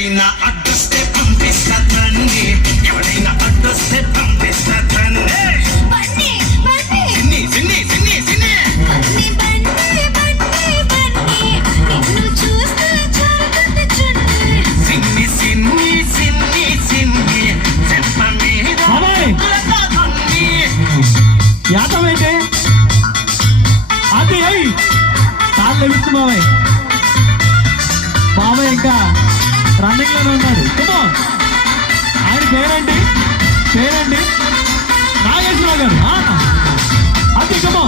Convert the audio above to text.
ఎవడైనా అడ్డొస్తే పంపిస్తానండి, ఎవడైనా అడ్డొస్తే పంపిస్తానండి. సిన్ని సిన్ని సిన్ని సిన్ని సిన్ని సిన్ని సిన్ని సిన్ని చెప్ప మీద యాతమైతే అది అయి కాళ్ళు ఎడుతు మావయ్య. మామయ్య ఇంకా రన్నింగ్ లోనే ఉన్నాడు. ఆయన పేరేంటి? పేరేంటి? నాగేశ్వరరావు గారు. అది కమో